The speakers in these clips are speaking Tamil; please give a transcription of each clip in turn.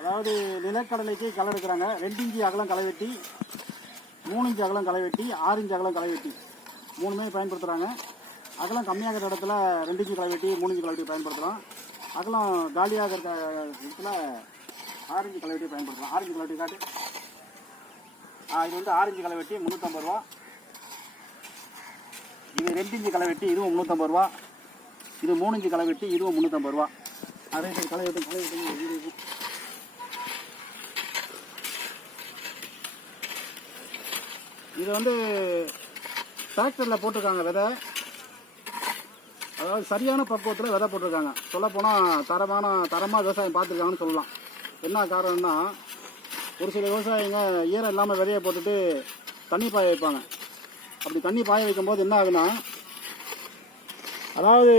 அதாவது நிலக்கடலைக்கு களை எடுக்கிறாங்க. ரெண்டு இஞ்சி அகலம் களை வெட்டி மூணு இஞ்சி அகலம் களை வெட்டி ஆறு இஞ்சி அகலம் களை வெட்டி. மூணுமே பயன்படுத்துகிறாங்க அகலம் கம்மியாகிற இடத்துல ரெண்டு இஞ்சி களை வெட்டி மூணு இஞ்சி களை வெட்டி பயன்படுத்துகிறோம் அகலம் காலியாக இருக்க இடத்துல ஆறு களை வெட்டி பயன்படுத்துகிறோம் ஆறு களை வெட்டி காட்டு. இது வந்து ஆரஞ்சு களை வெட்டி முந்நூற்றம்பது ரூபா. இது ரெண்டு இஞ்சி களை வெட்டி இதுவும் முந்நூற்றம்பது ரூபா. இது மூணு இஞ்சி களை வெட்டி இதுவும் முந்நூற்றம்பது ரூபா. அதே சரி களை வெட்டும் களை வெட்டும். இது வந்து டிராக்டரில் போட்டிருக்காங்க விதை. அதாவது சரியான பக்குவத்தில் விதை போட்டிருக்காங்க. சொல்லப்போனால் தரமான தரமாக விவசாயம் பார்த்துருக்காங்கன்னு சொல்லலாம். என்ன காரணம்னா ஒரு சில விவசாயிங்க ஈரம் இல்லாமல் விதையை போட்டுட்டு தண்ணி பாய வைப்பாங்க. அப்படி தண்ணி பாய வைக்கும்போது என்ன ஆகுனா அதாவது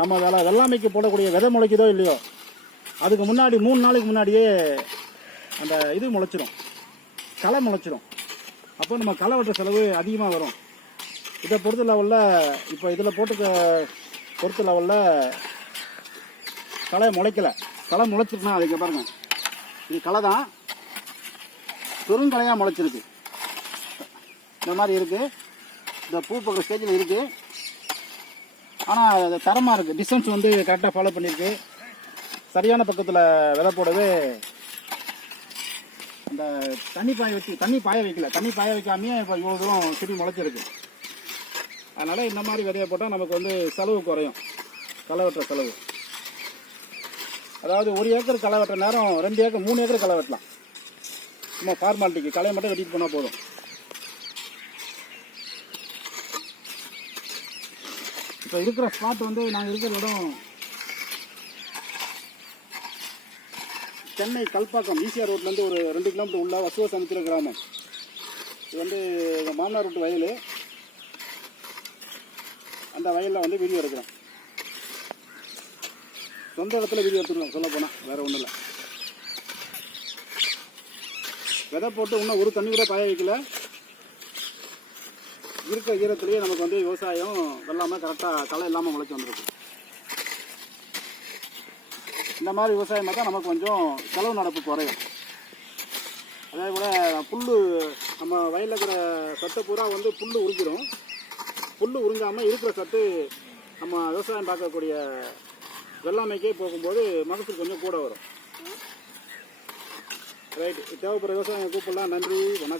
நம்ம வெள்ள வெள்ளாமைக்கு போடக்கூடிய விதை முளைக்குதோ இல்லையோ அதுக்கு முன்னாடி மூணு நாளைக்கு முன்னாடியே அந்த இது முளைச்சிரும். களை முளைச்சிரும். அப்போ நம்ம களை வெட்டுற செலவு அதிகமாக வரும். இதை பொறுத்த லெவலில் இப்போ இதில் போட்டுக்க பொறுத்த லெவலில் களை முளைக்கல. களை முளைச்சிருக்குன்னா அதுக்கு பாருங்க இது களை தான். பெருங்கலையாக முளைச்சிருக்கு. இந்த மாதிரி இருக்குது இந்த பூ பக்கம் ஸ்டேஜில் இருக்குது ஆனால் அது தரமாக இருக்குது டிஸ்டன்ஸ் வந்து கரெக்டாக ஃபாலோ பண்ணியிருக்கு சரியான பக்கத்தில் விதை போடவே அந்த தண்ணி பாய வச்சு தண்ணி பாய வைக்கல. தண்ணி பாய வைக்காமையே இப்போ இவ்வளோ தூரம் செடி முளைச்சிருக்கு. அதனால் இந்த மாதிரி விதையை போட்டால் நமக்கு வந்து செலவு குறையும். களை வெட்டுற செலவு. அதாவது ஒரு ஏக்கர் களை வெட்டுற நேரம் ரெண்டு ஏக்கர் மூணு ஏக்கர் களை வெட்டலாம் சும்மா ஃபார்மாலிட்டிக்கு களையை மட்டும் வெட்டிட்டு போனால் போதும். இப்போ இருக்கிற ஸ்பாட் வந்து நாங்கள் இருக்கிற இடம் சென்னை கல்பாக்கம் ஈசிஆர் ரோட்லேருந்து ஒரு ரெண்டு கிலோமீட்டர் உள்ள வசுவ சமுத்திர கிராமம். இது வந்து எங்கள் மாமனார் வீட்டு வயல். அந்த வயலில் வந்து வீடியோ எடுக்கிறோம். சொந்த இடத்துல வீடியோ எடுத்துருக்கோம் சொல்ல போனால் வேறு ஒன்றும் இல்லை. விதை போட்டு இன்னும் ஒரு தண்ணி கூட பாய வைக்கல. இருக்க ஈரத்துலேயே நமக்கு வந்து விவசாயம் வெள்ளாமல் கரெக்டாக களை இல்லாமல் முளைச்சி வந்திருக்கு. இந்த மாதிரி விவசாயம் பார்த்தா நமக்கு கொஞ்சம் செலவு நடப்பு குறையும். அதே போல் புல் நம்ம வயலில் இருக்கிற சத்தை பூரா வந்து புல் உறிஞ்சிடும் புல் உறிஞ்சாமல் இருக்கிற சத்து நம்ம விவசாயம் பார்க்கக்கூடிய வெள்ளாமைக்கே போகும்போது மகசூல் கொஞ்சம் கூட வரும். ரைட் தேவைப்படுற விவசாயம் கூப்பிடலாம். நன்றி. வணக்கம்.